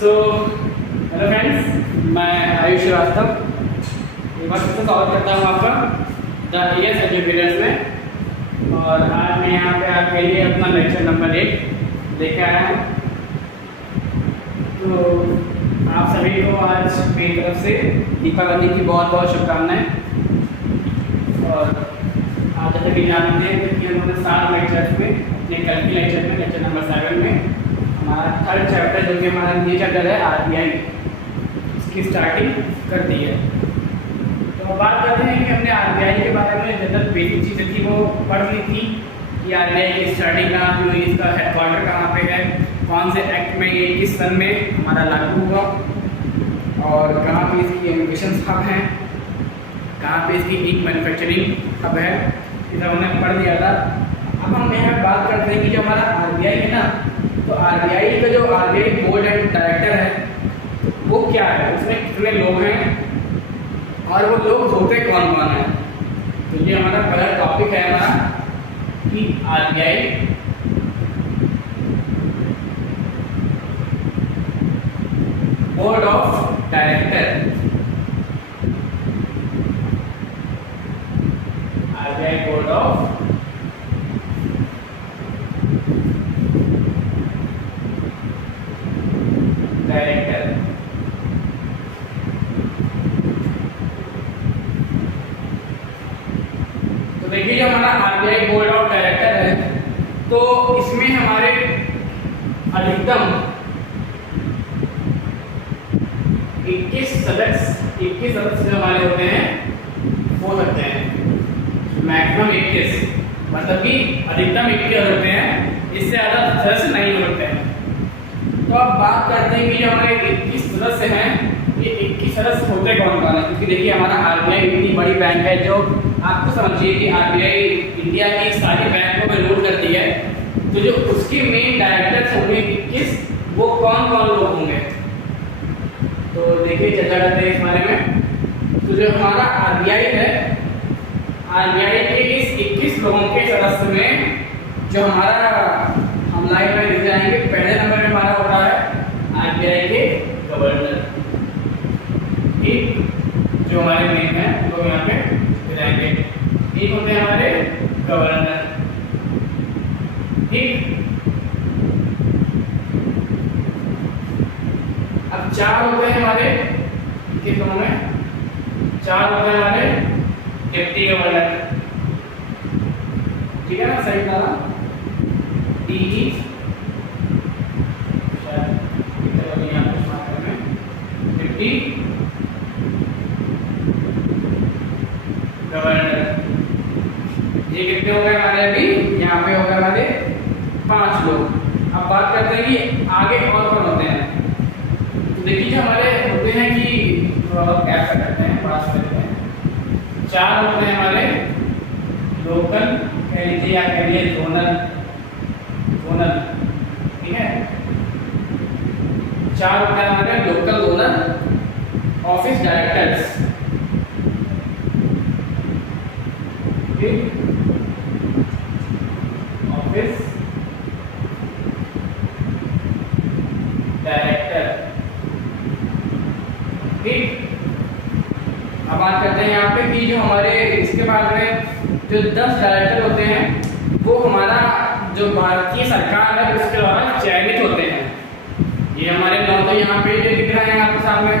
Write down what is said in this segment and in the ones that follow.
So hello friends, मैं आयुष श्रीवास्तव एक बार फिर से स्वागत करता हूँ आपका द एएस एजुकेटर्स में। और आज मैं यहाँ पे आपके लिए अपना लेक्चर नंबर 8 लेके आया हूँ। तो आप सभी को आज मेरी तरफ से दीपावली की बहुत बहुत शुभकामनाएं। और आप जैसे कि जानते हैं कि हमने 7 लेक्चर्स में अपने कल के लेक्चर में लेक्चर नंबर 7 में हमारा थर्ड चैप्टर जो कि हमारा न्यू चैप्टर है आरबीआई, इसकी स्टार्टिंग कर दी है। तो बात करते हैं कि हमने आरबीआई के बारे में जनरल बेसिक चीज़ें थी वो पढ़ ली थी कि आरबीआई की स्टार्टिंग कहाँ पे हुई, इसका हेडक्वार्टर कहाँ पे है, कौन से एक्ट में ये किस सन में हमारा लागू हुआ और कहाँ पे इसकी इनोवेशन हब हैं, कहाँ पे इसकी इंक मैन्युफैक्चरिंग हब है, ये सब हमने पढ़ लिया था। अब हम यहाँ बात करते हैं कि जो हमारा आरबीआई है ना, तो आरबीआई का जो आरबीआई बोर्ड एंड डायरेक्टर है वो क्या है, उसमें कितने लोग हैं और वो लोग होते कौन कौन हैं। तो ये हमारा पहला टॉपिक है हमारा कि RBI board of director, RBI board of director. तो देखिए जो हमारा आरबीआई बोर्ड ऑफ डायरेक्टर है तो इसमें हमारे अधिकतम 21 सदस्य हमारे होते हैं, हो सकते हैं मैक्सिमम 21, मतलब कि अधिकतम 21 होते हैं, इससे ज़्यादा सदस्य नहीं होते हैं। तो अब बात करते हैं कि जो हमारे 21 सदस्य हैं, ये 21 सदस्य होते कौन कौन है। क्योंकि देखिए हमारा आरबीआई इतनी बड़ी बैंक है जो आपको समझिए कि आरबीआई इंडिया की सारी बैंकों में रूल करती है, तो जो उसके मेन डायरेक्टर्स होंगे 21, वो कौन कौन लोग होंगे। तो देखिए चर्चा करते हैं इस बारे में। तो जो हमारा आरबीआई है, आरबीआई के इस 21 लोगों के सदस्य में जो हमारा हम लाइन में लिख जाएंगे, पहले नंबर में हमारा होता है आरबीआई के गवर्नर, ठीक, जो हमारे मेन है लोग यहाँ पे जाएंगे, एक होते हैं हमारे गवर्नर, ठीक। अब 4 होते हैं हमारे किस में, 4 होते हैं हमारे डिप्टी गवर्नर, ठीक है ना, सही कहा डी डिप्टी गवर्नर। ये कितने हो गए हमारे, अभी यहाँ पे हो गए हमारे 5 लोग। अब बात करते हैं कि आगे और कौन होते हैं। तो देखिए जो हमारे होते हैं कि कैप करते हैं, पास करते हैं, 4 होते हैं हमारे लोकल, कह लीजिए या कह लीजिए जोनल, ठीक है। 4 होते हैं हमारे local zonal office directors, office director, ठीक। अब बात करते हैं यहाँ पे कि जो हमारे इसके बाद में जो 10 डायरेक्टर होते हैं वो हमारा जो भारतीय सरकार है उसके द्वारा चयनित होते हैं। ये हमारे 9 तो यहाँ पे जो दिख रहे हैं आपके सामने।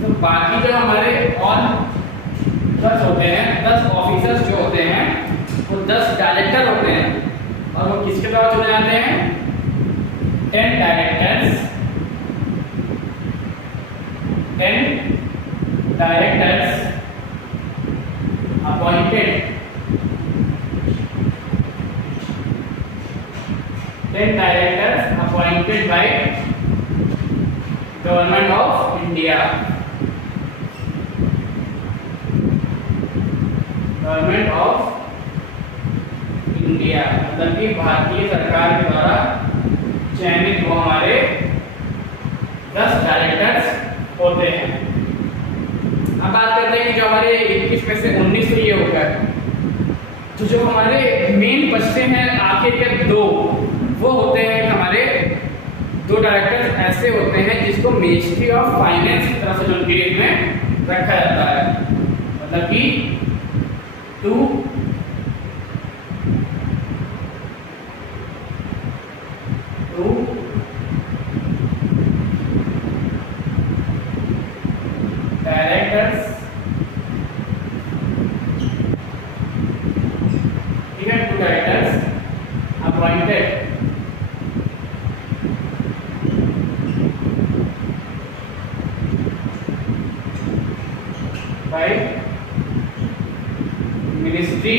तो बाकी जो हमारे और 10 होते हैं, 10 ऑफिसर्स जो होते हैं वो 10 डायरेक्टर होते हैं और वो किसके द्वारा चुने जाते हैं, 10 directors, 10 directors appointed, 10 directors appointed by government of India, government of India, मतलब कि भारतीय सरकार के द्वारा चयनित वो हमारे 10 डायरेक्टर्स होते हैं। अब बात करते हैं कि जो हमारे 21 में से 19 तो ये हो गए, तो जो हमारे मेन बचते हैं आखिर के 2, वो होते हैं हमारे 2 डायरेक्टर्स ऐसे होते हैं जिसको मिनिस्ट्री ऑफ फाइनेंस की तरफ से उनके में रखा जाता है। मतलब कि 2 डायरेक्टर्स, ठीक है, 2 directors appointed by Ministry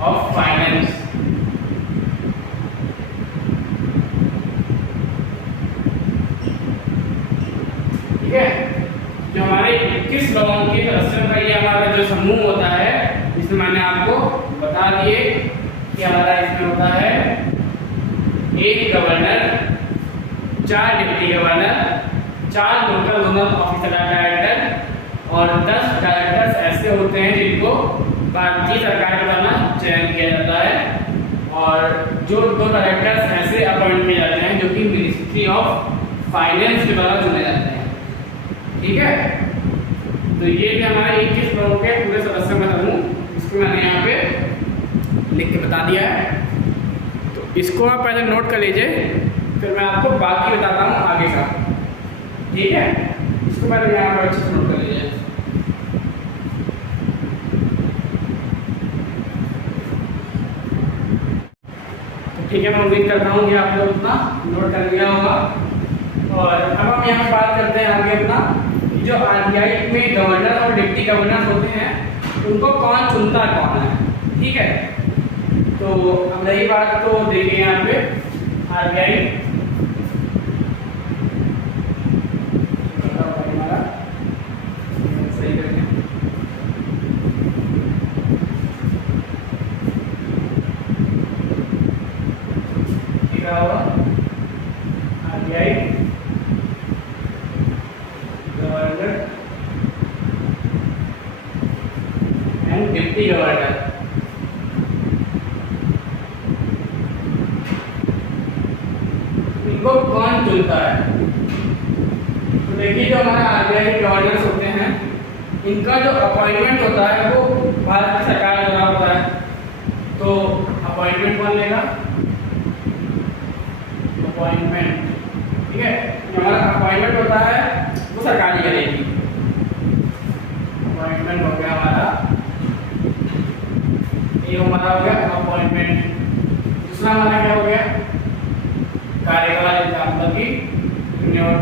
of Finance। ठीक है, जो हमारे 21 लोगों के सदस्यों का ये हमारा जो समूह होता है, इसमें मैंने आपको बता दिए कि हमारा इसमें होता है 1 governor, 4 deputy governor, 4 local government officer director और 10 डायरेक्टर्स ऐसे होते हैं जिनको भारतीय सरकार के द्वारा चयन किया जाता है, और जो 2 डायरेक्टर्स ऐसे अपॉइंट किए जाते हैं जो कि मिनिस्ट्री ऑफ फाइनेंस के द्वारा चुने जाते हैं। ठीक है, तो ये भी हमारे 21 लोगों के पूरे सदस्यों का समूह, इसको मैंने यहाँ पे लिख के बता दिया है। तो इसको आप पहले नोट कर लीजिए, फिर मैं आपको बाकी बताता हूँ आगे का। ठीक है, इसको पहले यहाँ पर अच्छे से नोट कर लीजिए। तो ठीक है, मैं उम्मीद करता हूँ कि आप लोग अपना नोट कर लिया होगा। और अब हम यहाँ बात करते हैं आगे अपना, जो आरबीआई में गवर्नर और डिप्टी गवर्नर होते हैं उनको कौन चुनता कौन है। ठीक है, तो अब रही बात, तो देखिए यहाँ पे आरबीआई सही करके लिखा होगा RBI governor and deputy governor. इनको कौन चुनता है? तो देखिए, जो हमारे आरबीआई के गवर्नर्स होते हैं, इनका जो अपॉइंटमेंट होता है वो भारत की सरकार द्वारा होता है। तो अपॉइंटमेंट कौन लेगा? अपॉइंटमेंट, ठीक है, जो हमारा अपॉइंटमेंट होता है वो सरकार ही करेगी। अपॉइंटमेंट हो गया हमारा, ये हमारा हो गया अपॉइंटमेंट। दूसरा हमारा क्या हो गया? कार्यकाल, एग्जाम्पल की टेन्योर।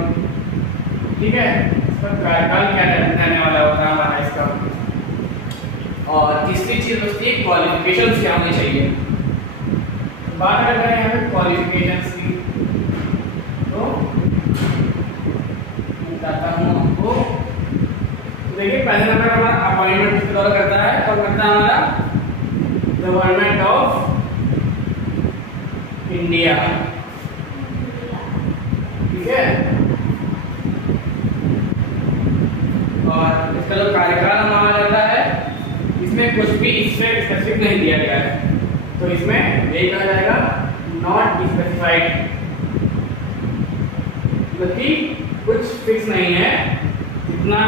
ठीक है, इसका कार्यकाल क्या रहने वाला होता है हमारा इसका। और तीसरी चीज होती है क्वालिफिकेशंस क्या होनी चाहिए। बात कर रहे हैं यहाँ पे क्वालिफिकेशंस की, तो बताता हूँ आपको। देखिए, पहले नंबर हमारा अपॉइंटमेंट किसके द्वारा करता है, और करता है हमारा गवर्नमेंट ऑफ इंडिया। ठीक है, और इसका जो कार्यकाल हमारा रहता है, इसमें कुछ भी इसमें स्पेसिफिक नहीं दिया गया है, तो इसमें यही कहा जाएगा नॉट स्पेसिफाइड, मतलब कुछ फिक्स नहीं है। जितना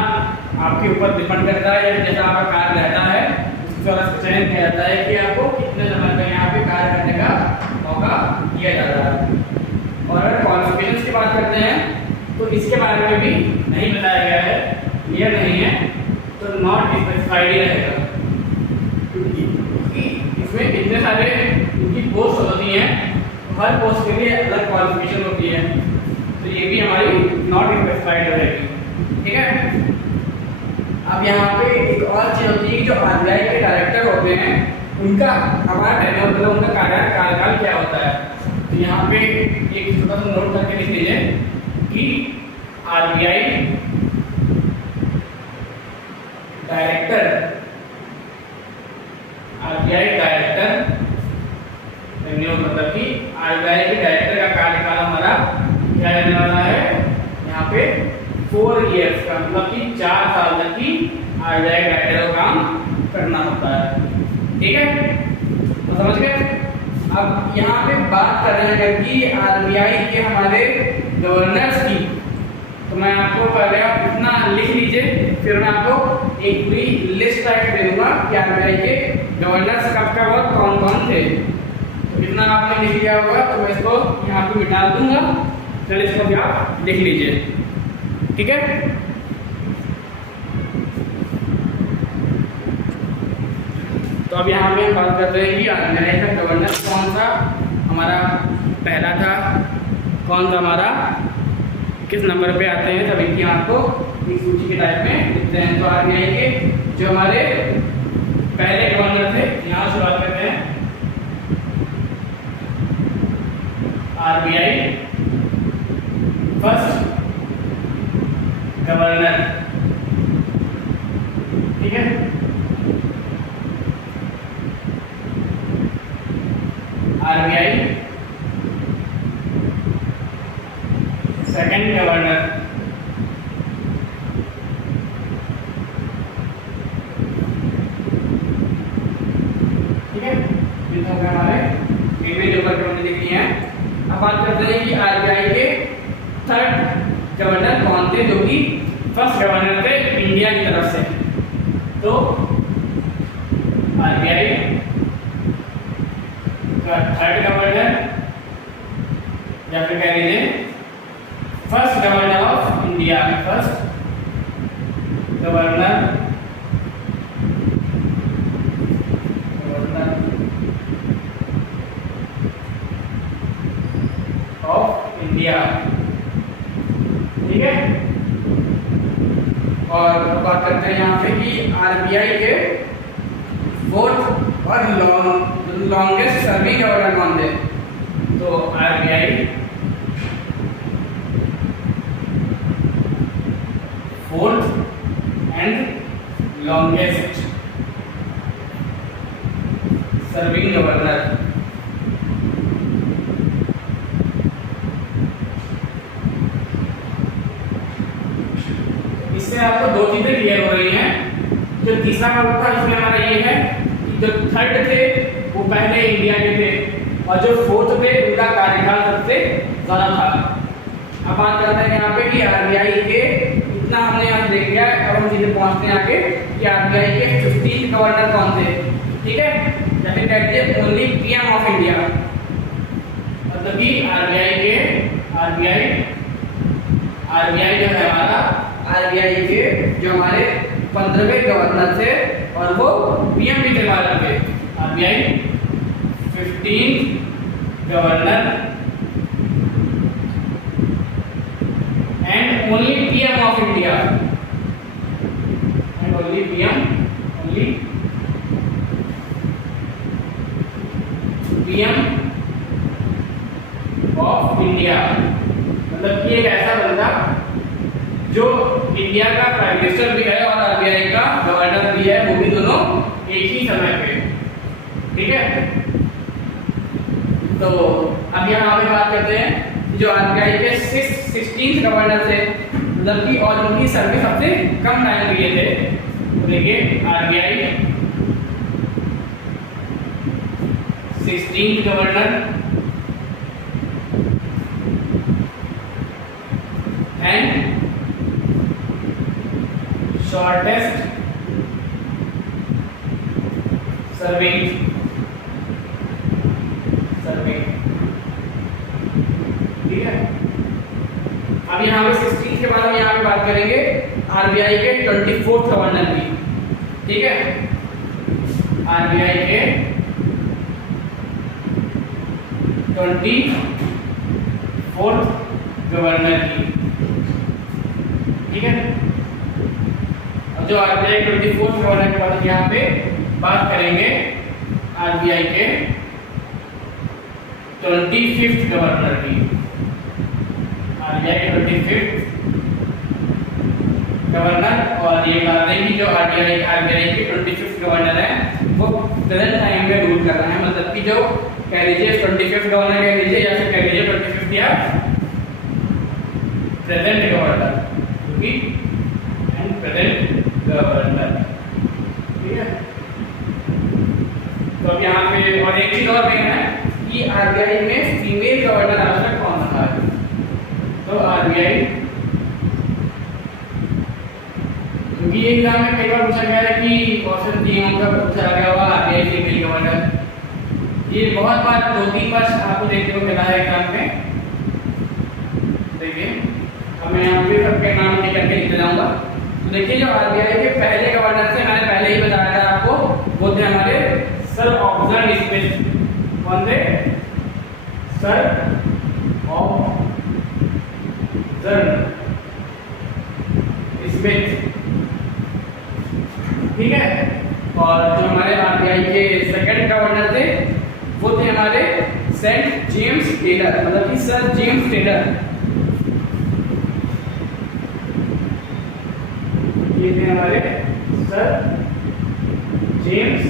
आपके ऊपर डिपेंड करता है, जैसा आपका कार्य रहता है उसके द्वारा चयन किया जाता है कि आपको कितने समय तक यहाँ पे कार्य करने का मौका दिया जा रहा है। और अगर क्वालिफिकेशंस की बात करते हैं तो इसके बारे में भी नहीं बताया गया है, क्लियर नहीं है, तो नॉट स्पेसिफाइड ही रहेगा। इसमें इतने सारे इनकी पोस्ट होती हैं, हर पोस्ट के लिए अलग क्वालिफिकेशन होती है, तो ये भी हमारी नॉट स्पेसिफाइड रहेगी। ठीक है, अब यहाँ पे एक और चीज होती है कि जो आरबीआई के डायरेक्टर होते हैं उनका हमारा टेन्योर, मतलब उनका कार्यकाल क्या होता है। तो यहाँ पे एक छोटा सा नोट करके लिख लीजिए कि आरबीआई डायरेक्टर टेन्योर, मतलब कि आरबीआई के डायरेक्टर का कार्यकाल हमारा क्या रहने वाला है यहाँ पे 4 ईयर्स का, मतलब कि 4 साल तक की आरबीआई डायरेक्टर का काम करना होता है। ठीक है, तो समझ गए। अब यहाँ पे बात कर रहे हैं कि आरबीआई के हमारे गवर्नर्स की, तो मैं आपको पहले आप इतना लिख लीजिए, फिर मैं आपको एक पूरी लिस्ट टाइप दे दूंगा कि आरबीआई के गवर्नर्स कब कब और कौन कौन थे। तो इतना आपने लिख लिया होगा, तो मैं इसको यहाँ पे मिटा दूंगा। चलिए इसको भी आप लिख लीजिए, ठीक है। तो अब यहाँ पे हम बात कर रहे हैं कि आरबीआई का गवर्नर कौन सा हमारा पहला था, कौन सा हमारा किस नंबर पे आते हैं, सभी की आपको एक सूची के टाइप में लिखते हैं। तो आरबीआई के जो हमारे पहले गवर्नर थे, यहाँ शुरुआत करते हैं। आरबीआई फर्स्ट गवर्नर, ठीक है। आरबीआई सेकंड गवर्नर, ठीक है। ये तो हमारे इनमें जो गवर्नर लिखी है। अब बात करते हैं कि आरबीआई के थर्ड गवर्नर कौन थे, जो कि फर्स्ट गवर्नर थे इंडिया की तरफ से। तो आरबीआई थर्ड गवर्नर या फिर कह लीजिए first governor of India, first governor of India, ठीक है। और बात करते हैं यहाँ पे कि आरबीआई के फोर्थ और लॉन्गेस्ट सर्विंग गवर्नर कौन थे। तो RBI fourth and longest serving governor, इससे आपको दो चीजें क्लियर हो रही हैं। जो तीसरा ग्रुप था इसमें हमारा ये है कि जो थर्ड थे वो पहले इंडिया के थे, और जो फोर्थ थे उनका कार्यकाल सबसे ज्यादा था। अब बात करते हैं यहाँ पे कि आरबीआई के, इतना हमने यहाँ देख लिया। अब हम सीधे पहुंचते हैं आगे कि आरबीआई के 15 गवर्नर कौन थे, ठीक है। जैसे कहते हैं ओनली पीएम ऑफ इंडिया, मतलब कि आरबीआई जो है हमारा, आरबीआई के जो हमारे 15वें गवर्नर थे और वो पीएम भी थे भारत के। RBI 15 governor and only PM of India, and only PM of India, मतलब कि एक ऐसा बंदा जो इंडिया का प्राइम मिनिस्टर भी है और आरबीआई का गवर्नर भी है, वो भी दोनों एक ही समय पे, ठीक है। तो अब यहाँ पे बात करते हैं जो आरबीआई के 16 गवर्नर थे, मतलब कि और उनकी सर्विस सबसे कम टाइम के लिए थे। तो देखिए RBI 16 governor and shortest serving, ठीक है। अब यहाँ पे 16 के बाद हम यहाँ पे बात करेंगे आरबीआई के 24th गवर्नर की, ठीक है। आरबीआई के 24th गवर्नर की, ठीक है। अब जो आरबीआई 24th गवर्नर के बाद यहाँ पे बात करेंगे आरबीआई के 25th गवर्नर की। आरबीआई 25th गवर्नर, और ये बता दें कि जो आरबीआई के 25th गवर्नर है वो प्रेजेंट टाइम में रूल कर रहे हैं, मतलब कि जो कह लीजिए 25th गवर्नर कह लीजिए या फिर कह लीजिए 25th या प्रेजेंट गवर्नर, क्योंकि एंड प्रेजेंट गवर्नर, ठीक है। तो अब यहाँ पे और एक चीज और देखना है कि आरबीआई में फीमेल गवर्नर आज तक कौन रहा है। तो आरबीआई, क्योंकि ये एग्जाम में कई बार पूछा गया है कि क्वेश्चन जीएम का पूछा गया हुआ आरबीआई फीमेल गवर्नर, ये बहुत बार 2-3 बार आपको देखने को मिला है एग्जाम में। देखिए अब मैं यहाँ पे सबके नाम लिख करके लिख जाऊंगा। तो देखिए जो आरबीआई के पहले गवर्नर थे, मैंने पहले ही बताया था आपको, वो थे हमारे सर ऑब्जर्न स्मिथ। कौन थे? सर ऑब्जर्न स्मिथ, ठीक है। और जो हमारे आरबीआई के सेकंड गवर्नर थे वो थे हमारे सेंट जेम्स टेलर, मतलब कि सर जेम्स टेलर। ये थे हमारे सर जेम्स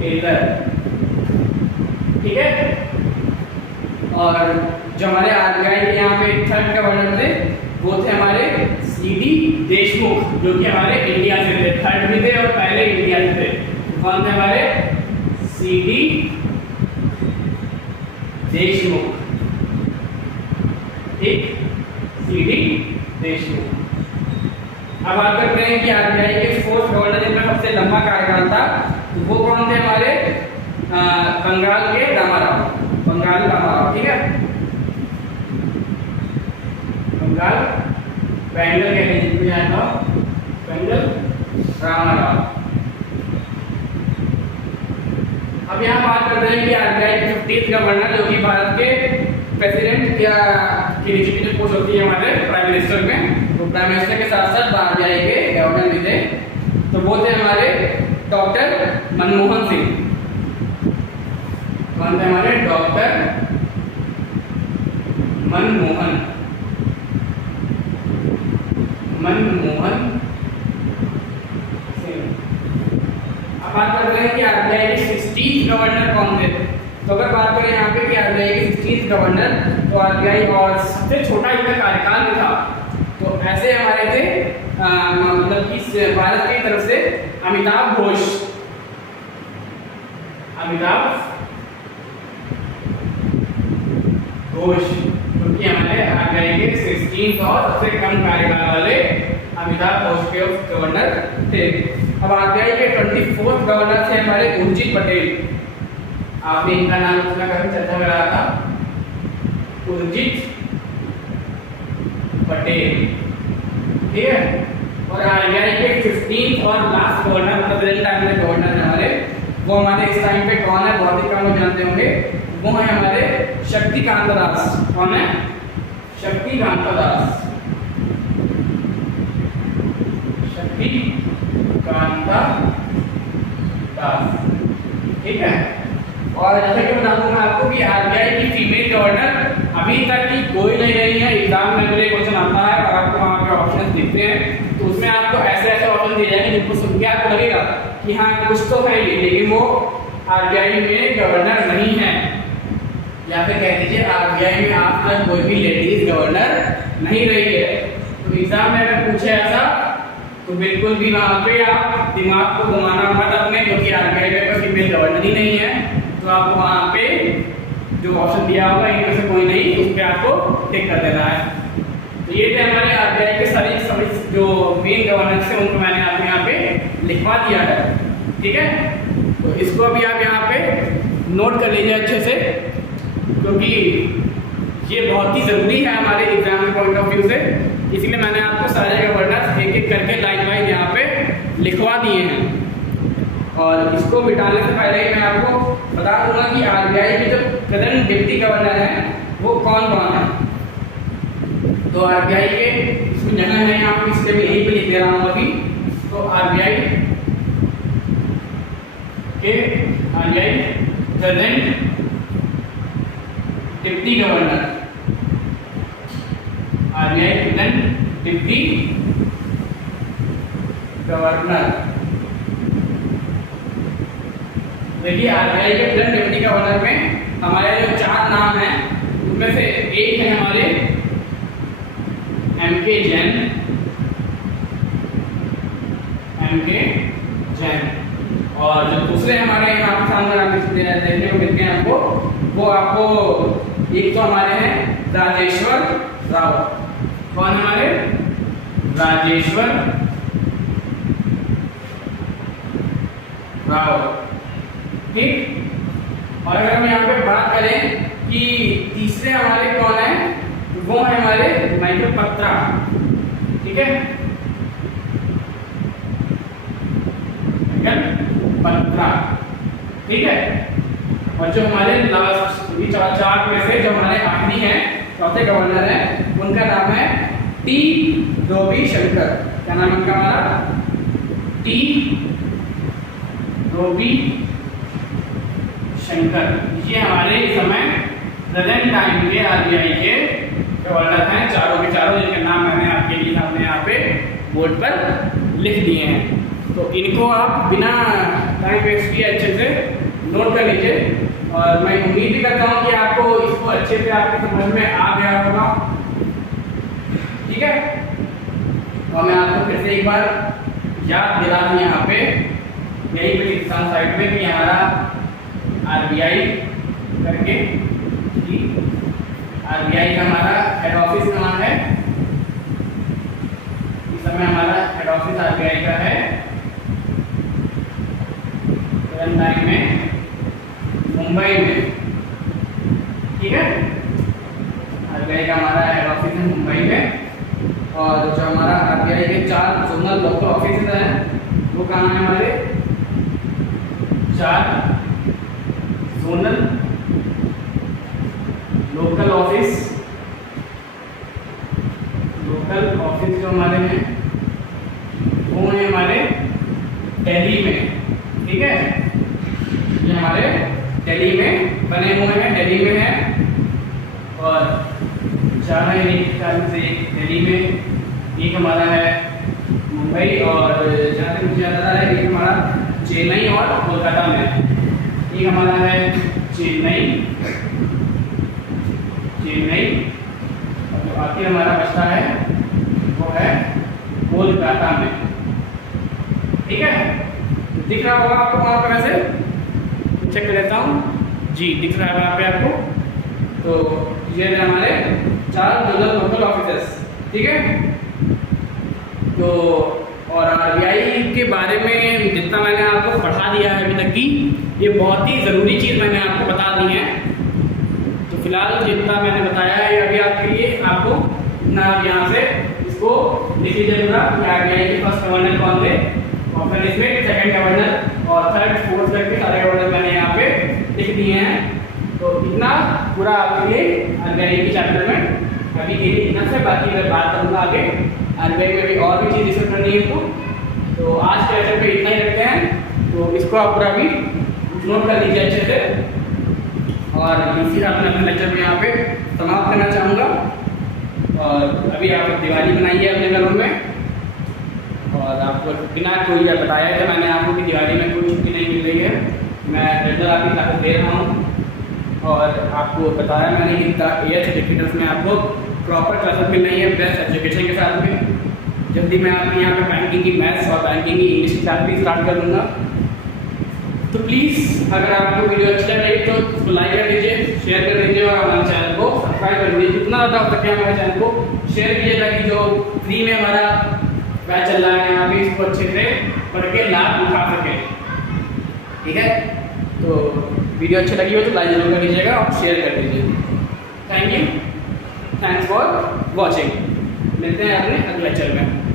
टेलर, ठीक है। और जो हमारे आरबीआई के यहाँ पे थर्ड गवर्नर थे वो थे हमारे सीडी देशमुख, जो कि हमारे इंडिया से थे, थर्ड भी थे और पहले इंडिया से थे। कौन थे हमारे? सीडी देशमुख, ठीक, सीडी देशमुख। अब बात करते हैं कि आरबीआई के फोर्थ गवर्नर जिनका सबसे लंबा कार्यकाल था, तो वो कौन थे हमारे? बंगाल के रामाराव, बंगाल रामाराव, ठीक है। बंगाल बेंगल कह लीजिए जाएगा, बेंगल रामाराव। अब यहाँ बात करते हैं कि आरबीआई के 15th गवर्नर, जो कि भारत के प्रेसिडेंट या की नीचे की जो पोस्ट होती है हमारे प्राइम मिनिस्टर में, तो प्राइम मिनिस्टर के साथ साथ आरबीआई के गवर्नर भी थे। तो वो थे हमारे डॉक्टर मनमोहन सिंह। कौन थे हमारे? डॉक्टर मनमोहन सिंह। अब बात करते हैं कि आरबीआई के 16th गवर्नर कौन थे। तो अगर बात करें यहाँ पे कि आरबीआई के 16th गवर्नर, तो आरबीआई और सबसे छोटा इनका कार्यकाल भी था, तो ऐसे हमारे थे मतलब कि भारत की तरफ से अमिताभ घोष, क्योंकि हमारे आरबीआई के 16th और सबसे कम कार्यकाल वाले अमिताभ घोष के गवर्नर थे। अब आरबीआई के 24th गवर्नर थे हमारे उर्जित पटेल। आपने इनका नाम सुना, कभी चर्चा में रहा था, उर्जित पटेल, ठीक है। और आरबीआई के 15th और लास्ट गवर्नर, मतलब प्रेजेंट टाइम में गवर्नर है हमारे, वो हमारे इस टाइम पे कौन है? बहुत ही कम लोग जानते होंगे, वो है हमारे शक्तिकांत दास। कौन है? शक्तिकांत दास, शक्तिकांत दास, ठीक है। और जैसा कि बता दूं मैं आपको कि आरबीआई की फीमेल गवर्नर अभी तक की कोई नहीं रही है। एग्जाम में मेरे क्वेश्चन आता है और आपको वहाँ पे ऑप्शन दिखते हैं, तो उसमें आपको ऐसे ऐसे ऑप्शन दिए जाएंगे जिनको सुन के आपको लगेगा कि हाँ कुछ तो है ये, लेकिन वो आरबीआई में गवर्नर नहीं है। या फिर कह दीजिए आरबीआई में आज तक कोई भी लेडीज गवर्नर नहीं रही है। तो एग्जाम में अगर पूछे ऐसा तो बिल्कुल भी वहाँ पे आप दिमाग को घुमाना मत अपने, क्योंकि आरबीआई में कोई फीमेल गवर्नर ही नहीं है। तो आपको वहाँ पे जो ऑप्शन दिया होगा इनमें से कोई नहीं, उस पर आपको टिक कर देना है। तो ये थे हमारे आरबीआई के सभी जो मेन गवर्नर थे, उनको मैंने आपको यहाँ पे लिखवा दिया है, ठीक है। तो इसको अभी आप यहाँ पे नोट कर लीजिए अच्छे से, क्योंकि ये बहुत ही ज़रूरी है हमारे एग्जाम के पॉइंट ऑफ व्यू से। इसलिए मैंने आपको सारे गवर्नर्स एक एक करके लाइन वाइज यहाँ पे लिखवा दिए हैं। और इसको मिटाने से पहले ही मैं आपको बता दूंगा कि आरबीआई के जो प्रेजेंट डिप्टी गवर्नर हैं वो कौन कौन है। तो आरबीआई के इसमें जगह है यहाँ पे, इसलिए मैं यहीं पे लिख दे रहा हूँ अभी। तो RBI present deputy governor, RBI present deputy governor. देखिए आरबीआई के प्रेजेंट डिप्टी गवर्नर में हमारे जो 4 नाम हैं उनमें से एक है हमारे एमके जैन, और जो दूसरे हमारे यहाँ पे सामने देखने को मिलते हैं आपको, वो आपको एक तो हमारे हैं राजेश्वर राव। कौन हमारे? राजेश्वर राव। ठीक। और अगर हम यहाँ पे बात करें कि तीसरे हमारे कौन है, वो है हमारे माइकल पत्रा। ठीक है, पत्रा। ठीक है। और जो हमारे लास्ट चार में से जो हमारे आखिरी हैं, चौथे गवर्नर हैं, उनका नाम है टी रविशंकर। क्या नाम है उनका? हमारा टी रविशंकर। ये हमारे इस समय प्रेजेंट टाइम के आरबीआई के गवर्नर हैं, चारों के चारों, जिनके नाम मैंने आपके लिए सामने यहाँ पे बोर्ड पर लिख दिए हैं। तो इनको आप बिना टाइम वेस्ट किए अच्छे से नोट कर लीजिए। और मैं उम्मीद भी करता हूँ कि आपको इसको अच्छे से आपके समझ में आ गया होगा। ठीक है। और मैं आपको फिर से एक बार याद दिला दूँ यहाँ पे, यही पे किसान साइड में कि हमारा आरबीआई करके, आरबीआई का हमारा हेड ऑफिस कहाँ है? इस समय हमारा हेड ऑफिस आरबीआई का है टाइम में मुंबई में। ठीक है। आरबीआई का हमारा हेड ऑफिस है मुंबई में। और जो हमारा आरबीआई के 4 जोनल लोकल ऑफिस हैं, वो कहाँ है? हमारे 4 जोनल लोकल ऑफिस जो हमारे हैं, वो है हमारे दिल्ली में। ठीक है, ये हमारे दिल्ली में बने हुए हैं, दिल्ली में है। और चार है, एक दिल्ली में, एक हमारा है मुंबई, और जहाँ तक मुझे याद आ रहा है एक हमारा चेन्नई और कोलकाता में। एक हमारा है चेन्नई, और जो आखिर हमारा बचता है वो है कोलकाता में। ठीक है, दिख रहा होगा आपको वहाँ पे? वैसे चेक कर लेता हूँ जी, दिख रहा है वहाँ पे आपको। तो ये है हमारे 4 जोनल लोकल ऑफिसर्स। ठीक है। तो और आरबीआई के बारे में जितना मैंने आपको पढ़ा दिया है अभी तक की, ये बहुत ही ज़रूरी चीज़ मैंने आपको बता दी है। तो फिलहाल जितना मैंने बताया है अभी आपके लिए, आपको इतना आप यहाँ से इसको लिख लीजिएगा कि आरबीआई के फर्स्ट गवर्नर कौन थे, और फिर इसमें सेकंड गवर्नर और थर्ड फोर्थ करके सारे गवर्नर मैंने यहाँ पे लिख दिए हैं। तो इतना पूरा आपके लिए आरबीआई के चैप्टर में अभी के लिए इतना से, बाकी मैं बात करूँगा आगे आरबीआई में भी और भी चीज़ डिस्कस करनी है तो आज के लेक्चर पे इतना ही रखते हैं। तो इसको आप पूरा भी नोट कर लीजिए अच्छे से, और इसी अपने लेक्चर में यहाँ पे समाप्त करना चाहूँगा। और अभी आप दिवाली बनाइए अपने घरों में, और आपको बिना कोई बताया कि मैंने आपको कि दिवाली में कोई छुट्टी नहीं मिल रही है, मैं रेगुलर आपकी ताकत दे रहा हूँ। और आपको बताया मैंने कि 8th एजुकेटर्स में आपको प्रॉपर क्लासेस मिल रही है बेस्ट एजुकेशन के साथ में। जल्दी मैं आपके यहाँ पे बैंकिंग की मैथ्स और बैंकिंग की इंग्लिश की क्लास भी स्टार्ट कर दूँगा। तो प्लीज़ अगर आपको वीडियो अच्छा लग रही है तो उसको लाइक कर दीजिए, शेयर कर दीजिए, और हमारे चैनल को सब्सक्राइब कर दीजिए। जितना ज़्यादा हो सके हमारे चैनल को शेयर कीजिए, ताकि जो फ्री में हमारा बैच चल रहा है यहाँ पे, इसको अच्छे से पढ़ के लाभ उठा सके। ठीक है। तो वीडियो अच्छी लगी हो तो लाइक जरूर कर लीजिएगा और शेयर कर दीजिए। Thank you, thanks for watching. मिलते हैं अपने अगले लेक्चर में।